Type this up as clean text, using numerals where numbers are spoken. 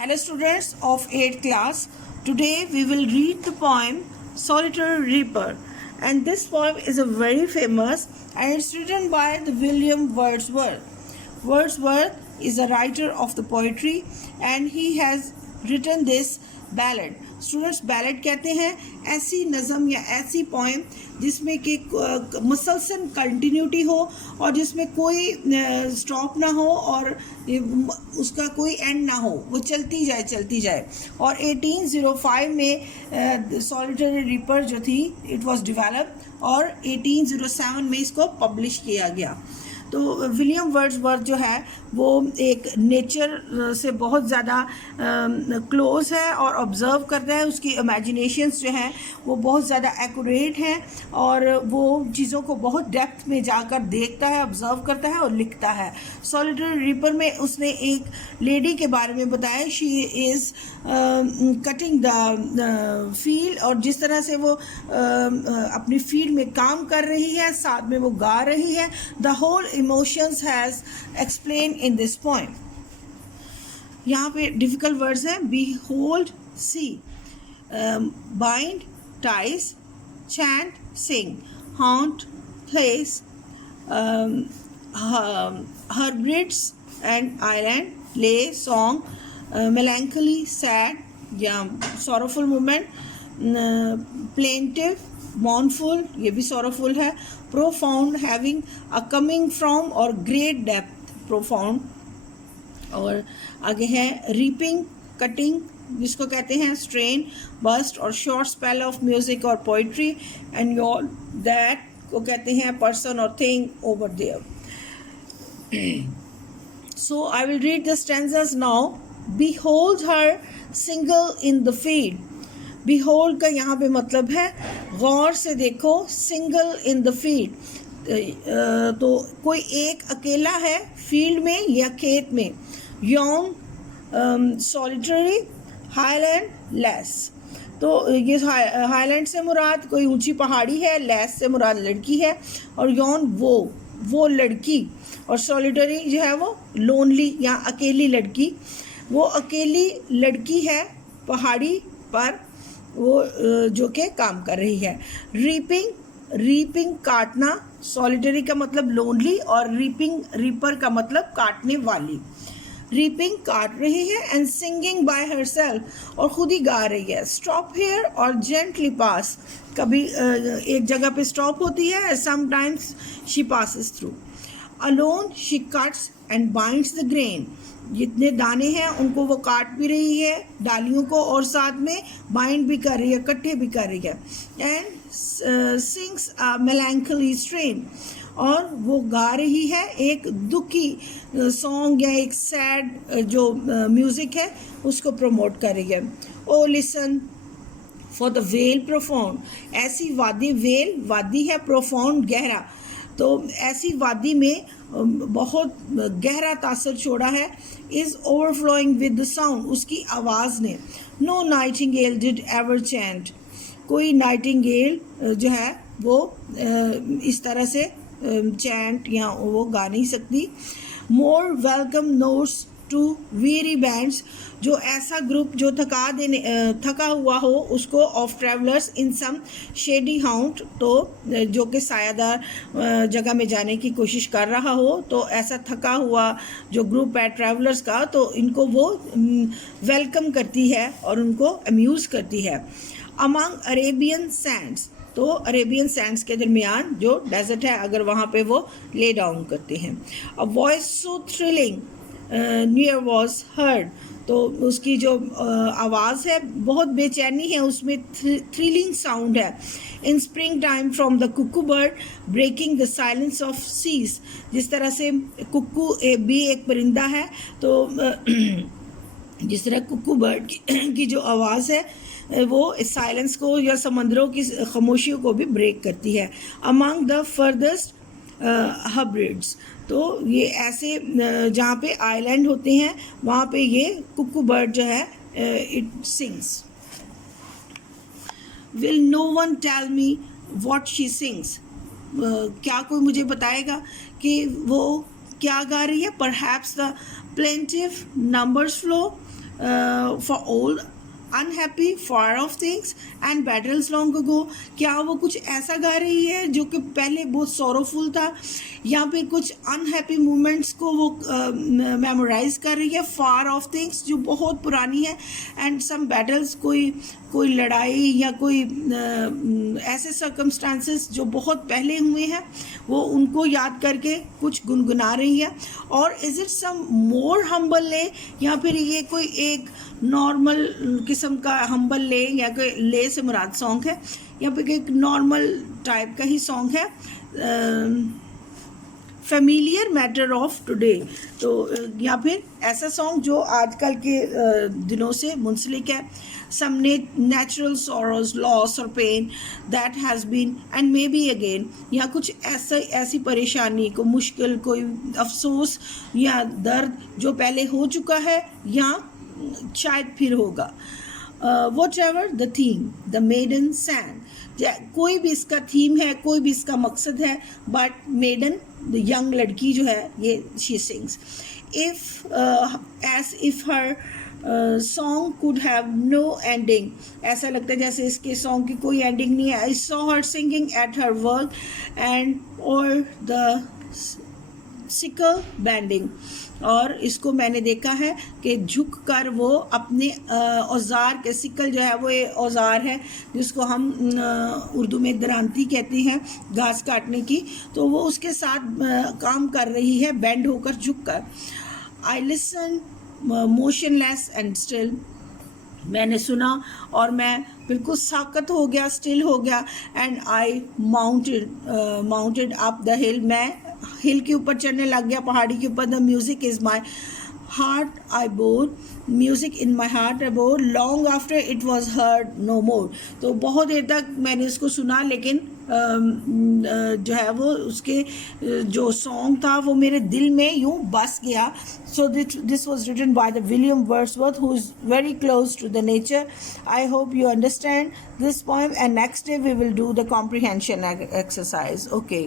Hello students of 8th class. Today we will read the poem Solitary Reaper, and this poem is a very famous and it's written by the William Wordsworth. Wordsworth is a writer of the poetry and he has written this ballad. Students ballad कहते हैं ऐसी नज़म या ऐसी poem जिसमें कि मुसलसल continuity हो और जिसमें कोई स्टॉप ना हो और उसका कोई एंड ना हो, वो चलती जाए। और 1805 में सॉलिटरी रीपर जो थी इट वाज डेवलप्ड और 1807 में इसको पब्लिश किया गया। तो विलियम वर्ड्सवर्थ जो है वो एक नेचर से बहुत ज़्यादा क्लोज है और ऑब्ज़र्व करता है। उसकी इमेजिनेशंस जो हैं वो बहुत ज़्यादा एक्यूरेट हैं और वो चीज़ों को बहुत डेप्थ में जाकर देखता है, ऑब्ज़र्व करता है और लिखता है। सॉलिटरी रीपर में उसने एक लेडी के बारे में बताया, she is cutting the field, और जिस तरह से वो अपनी फील्ड में काम कर रही है, साथ में वो गा रही है। The whole emotions has explained in this poem. यहाँ पे difficult words हैं behold, see, bind, ties, chant, sing, haunt, place, herbrids and island, lay, song, melancholy, sad या sorrowful moment, plaintive, mournful, ये भी sorrowful है, profound, having a coming from और great depth, profound। और आगे है reaping, cutting, जिसको कहते हैं strain, burst और short spell of music और poetry, and all that को कहते हैं person or thing over there। So I will read the stanzas now. Behold her single in the field. Behold का यहाँ पे मतलब है गौर से देखो, सिंगल इन द फील्ड तो कोई एक अकेला है फील्ड में या खेत में। यॉन्ग, सॉलिटरी, हाईलैंड, लेस, तो ये हाईलैंड से मुराद कोई ऊंची पहाड़ी है, लेस से मुराद लड़की है, और यौन वो लड़की, और सॉलिटरी जो है वो लोनली या अकेली लड़की। वो अकेली लड़की है पहाड़ी पर वो जो के काम कर रही है। रीपिंग काटना, सॉलिटरी का मतलब लोनली और रीपर का मतलब काटने वाली। रीपिंग काट रही है एंड सिंगिंग बाय हरसेल्फ और खुद ही गा रही है। स्टॉप हियर और जेंटली पास, कभी एक जगह पे स्टॉप होती है, sometimes she passes through. Alone she cuts and binds the grain, जितने दाने हैं उनको वो काट भी रही है डालियों को और साथ में बाइंड भी कर रही है, इकट्ठे भी कर रही है। एंड सिंग्स अ मेलैंकोली स्ट्रेन, और वो गा रही है एक दुखी सॉन्ग या एक सैड जो म्यूज़िक है उसको प्रमोट कर रही है। O listen for the vale profound, ऐसी वादी, वेल वादी है, प्रोफाउंड गहरा, तो ऐसी वादी में बहुत गहरा तासर छोड़ा है। Is overflowing with the sound, उसकी आवाज़ ने। No nightingale did ever chant, कोई नाइटिंगेल जो है वो इस तरह से चैंट या वो गा नहीं सकती। More welcome notes to weary bands, जो ऐसा ग्रुप जो थका हुआ हो उसको, of travellers in some shady haunt, तो जो कि सायादार जगह में जाने की कोशिश कर रहा हो, तो ऐसा थका हुआ जो ग्रुप है ट्रैवलर्स का, तो इनको वो वेलकम करती है और उनको अम्यूज़ करती है। अमंग अरेबियन सैंड्स, तो अरेबियन सैंड्स के दरमियान जो डेजर्ट है अगर वहाँ पे वो ले डाउन करते हैं। A voice so thrilling near was heard, तो उसकी जो आवाज़ है बहुत बेचैनी है, उसमें थ्रिलिंग साउंड है। In spring time from the cuckoo bird breaking the silence of seas, जिस तरह से कुक्कू भी एक परिंदा है, तो जिस तरह कुकू बर्ड की जो आवाज़ है वो इस साइलेंस को या समंदरों की खामोशियों को भी ब्रेक करती है। अमंग द फर्दस्ट हब्रिड्स, तो ये ऐसे जहाँ पे आइलैंड होते हैं वहाँ पे ये कुकू बर्ड जो है it sings. Will no one tell me what she sings, क्या कोई मुझे बताएगा कि वो क्या गा रही है। Perhaps the plaintiff numbers flow, for old unhappy far of things and battles long ago, क्या वो कुछ ऐसा गा रही है जो कि पहले बहुत सॉरोफुल था, या फिर कुछ अनहैप्पी मोमेंट्स को वो मेमोराइज कर रही है, फार ऑफ थिंग्स जो बहुत पुरानी है, एंड सम बैटल्स कोई लड़ाई या कोई ऐसे सर्कमस्टांसेस जो बहुत पहले हुए हैं वो उनको याद करके कुछ गुनगुना रही है। और is it some more humble lay, या फिर ये कोई एक नॉर्मल किस्म का हम्बल ले, या कोई ले से मुराद सॉन्ग है, या फिर एक नॉर्मल टाइप का ही सॉन्ग है, फेमिलियर मैटर ऑफ टुडे, तो या फिर ऐसा सॉन्ग जो आजकल के दिनों से मुंसलिक है, some natural sorrows, loss or pain that has been and may be again, या कुछ ऐसी परेशानी को मुश्किल, कोई अफसोस या दर्द जो पहले हो चुका है या शायद फिर होगा। Whatever the theme the maiden sang, कोई भी इसका थीम है, कोई भी इसका मकसद है, बट मेडन द यंग लड़की जो है ये she sings, if as if her song could have no ending, ऐसा लगता है जैसे इसके सॉन्ग की कोई एंडिंग नहीं है। I saw her singing at her work and और द सिकल बैंडिंग, और इसको मैंने देखा है कि झुक कर वो अपने औज़ार के, सिकल जो है वो ये औज़ार है जिसको हम उर्दू में दरांती कहते हैं, घास काटने की, तो वो उसके साथ काम कर रही है, बेंड होकर, झुक कर। I listen motionless and still, मैंने सुना और मैं बिल्कुल साकत हो गया, स्टिल हो गया, and I mounted up the हिल, मैं हिल के ऊपर चढ़ने लग गया, पहाड़ी के ऊपर। The music is my heart I bore, music in my heart I bore, long after it was heard no more, तो बहुत देर तक मैंने इसको सुना, लेकिन जो है वो उसके जो सॉन्ग था वो मेरे दिल में यूँ बस गया। So this was written by the William Wordsworth who is very close to the nature. I hope you understand this poem, and next day we will do the comprehension exercise. Okay.